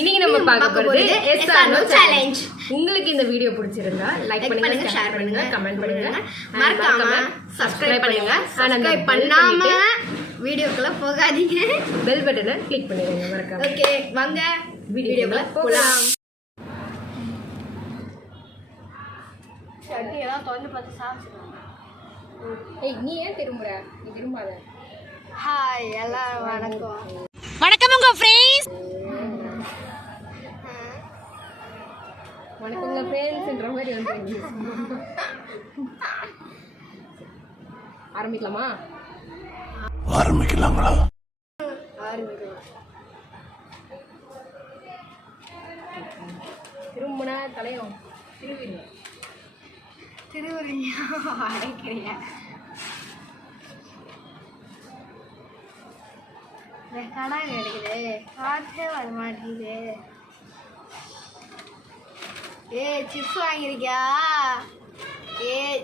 இன்னைக்கு நம்ம பார்க்க போறது எஸ் ஆர் நோ சேலஞ்ச். உங்களுக்கு இந்த வீடியோ பிடிச்சிருந்தா லைக் பண்ணுங்க, ஷேர் பண்ணுங்க, கமெண்ட் பண்ணுங்க, மறக்காம சப்ஸ்கிரைப் பண்ணுங்க. சப்ஸ்கிரைப் பண்ணாம வீடியோக்குள்ள போகாதீங்க. பெல் பட்டனை கிளிக் பண்ணிடுங்க மறக்காம. ஓகே, வாங்க வீடியோக்குள்ள போலாம். சட்டி எல்லாம் தொண்டு பார்த்து சாப்பிடுங்க. ஏய் நீ ஏன் திரும்புற? நீ திரும்பாத. ஹாய் எல்லாரும் வணக்கம். வணக்கம் உங்க ஃப்ரெண்ட்ஸ். வணக்கங்க ஃப்ரெண்ட்ஸ்ன்ற மாதிரி வந்து ஆரம்பிக்கலாமா? ஆரம்பிக்கலாங்களா? திரும்பினா தலையும் திருவிங்க திருவள்ளியா அடைக்கிறீங்க. கடை கிடைக்குது, காற்றே வர மாட்டேங்குது. சிப்ஸ் வாங்கிருக்கியா?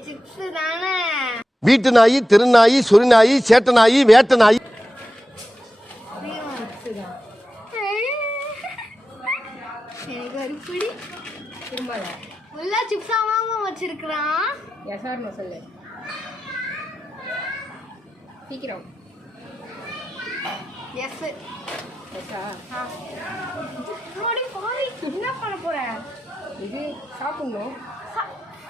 சிப்ஸ் தானே. வீட்டு நாயி, திருநாயி, சுரிநாயி, சேட்ட நாயி, வேட்ட நாயி. எனக்கு ஒரு பிடி திரும்பாத. ஃபுல்லா சிப்ஸா வாங்க வச்சிருக்கிறான். எஸ் ஆர் நோ சொல்லு சீக்கிரம். எஸ். எஸ்ஸா? என்ன பண்ண போற? இது சாப்பிடணும்.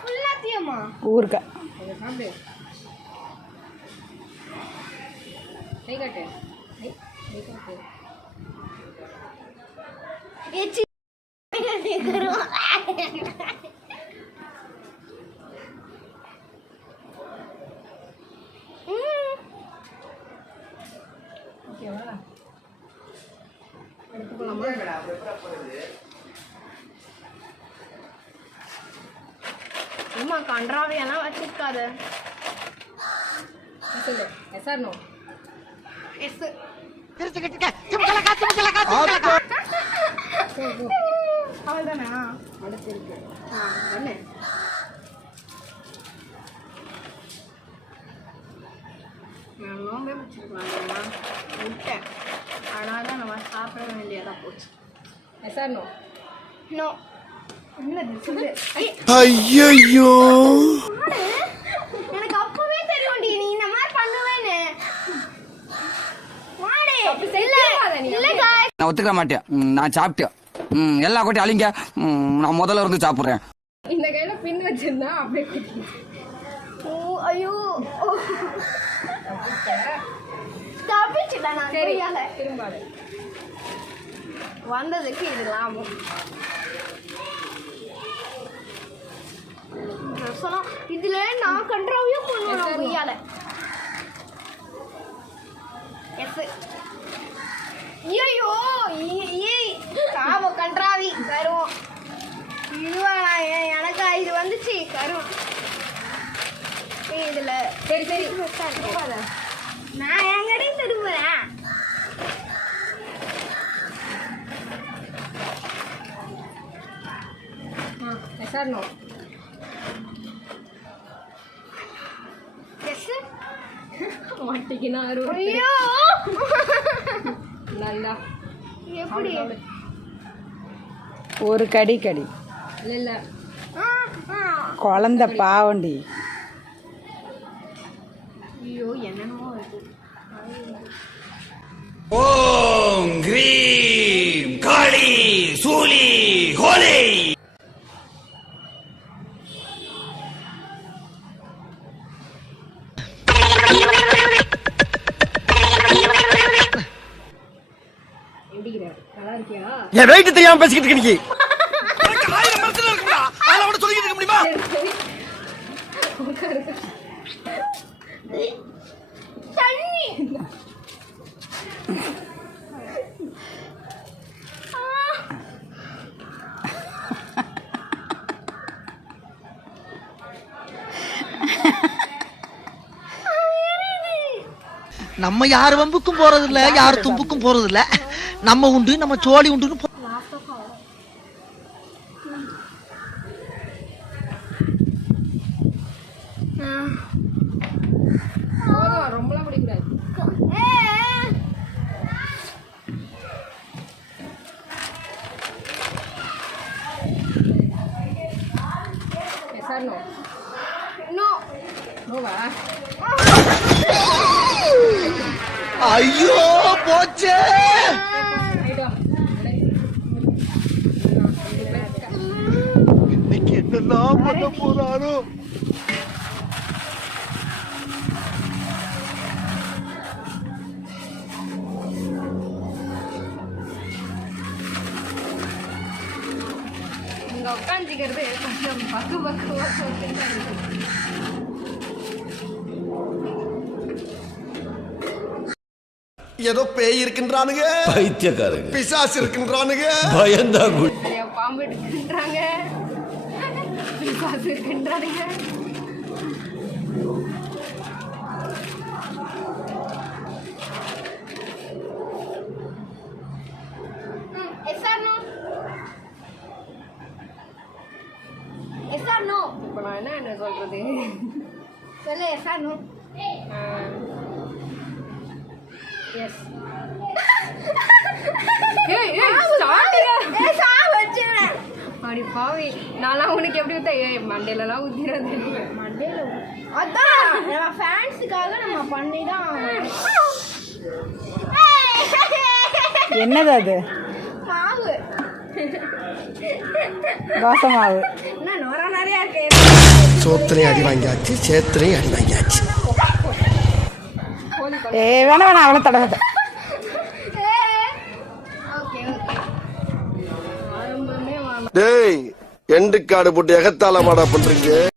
ஃபுல்லாத்தியமா ஊருக்கா அதை சாப்பிடு. கை காட்டு. கை காட்டு. ஓகேவா? எடுத்து போகலாமா? அம்மா கன்றாவையெல்லாம் வச்சிருக்காது. சொல்லு எஸ் ஆர் நோ. எஸ். அவ்வளோதானா? அடுத்து இருக்கு என்ன? நான் நோம்பே வச்சிருக்கலாம் விட்டேன். ஆனால் தான் நம்ம சாப்பிட வேண்டியதாக போச்சு. Yes or no. நோ. என்னது சொல்லு. ஐயோ, எனக்கு அப்பவே தெரியும் நீ இந்த மாதிரி பண்ணுவேன்னு. மாடே இல்ல guys. நான் ஒத்துக்க மாட்டேன். நான் சாப்பிட்டேன். எல்லா கொட்டி அழிங்க. நான் முதல்ல இருந்து சாப்பிட்றேன். இந்த கையில பின் வச்சிருந்தா அப்படியே ஐயோ தப்பிச்சுட்டேன் நான். சரி தெரியாத திரும்பாத. வந்ததுக்கு இது லாபம். இதுல நான் கண்ட்ராவையும் பண்ணுவேன் பொய்யால. எஸ். ஐயோ காவ கண்ட்ராவி கருவோம். இதுவாடா எனக்கா இது வந்துச்சு கருவோம். இதுல சரி சரி நான் எங்கடையும் திரும்புறேன். Yes or no. எஸ். மாட்டிக்கினா ஐயோ நல்லா எப்படி? ஒரு கடி கடி இல்ல இல்ல குழந்தை பாவண்டி. ஐயோ என்னென்னமோ இருக்கு. ஓம் கிரீம் காளி சூலி ஹோலி. எப்படிங்கிற நல்லா இருக்கியா? என் வெயிட் தெரியாம பேசிக்கிட்டு இருக்கீங்க. தண்ணி நம்ம யார் வம்புக்கும் போறது இல்ல, யார் தும்புக்கும் போறது இல்ல. நம்ம உண்டு, நம்ம சோழி உண்டுன்னு ரொம்பலாம் குடிக்கூடாது. நோ நோ நோவா ஐயோ போச்சே இன்னைக்கு என்னெல்லாம் பண்ண போறாரோ இங்க உட்காந்துக்கிறது கொஞ்சம் பக்கு ஏதோ பேய் இருக்கின்றானுங்க, பைத்தியக்காரங்க, பிசாசு இருக்கின்றானுங்க, பயந்தா பாம்பு இருக்குன்றாங்க பிசாசு இருக்குன்றானுங்க இப்போ நான் என்ன சொல்றது சொல்லு எஸ்ஆர் நோ எஸ் அப்படி பாவி நான்லாம் உனக்கு எப்படி ஊத்த மண்டையிலலாம் ஊத்திராது மண்டையில அதான் நம்ம ஃபேன்ஸுக்காக நம்ம பண்ணி தான் என்னது அது? மாவு தோசை மாவு. என்ன நோரா நிறையா இருக்கு சோத்திரையும் அடி வாங்கியாச்சு, சேத்திரையும் அடி வாங்கியாச்சு. வேணா வேணா அவ்வளோ தடவை. ஓகே ஓகே ஆரம்பமே டேய் எண்டு காடு போட்டு எகத்தால மாடா பண்றீங்க.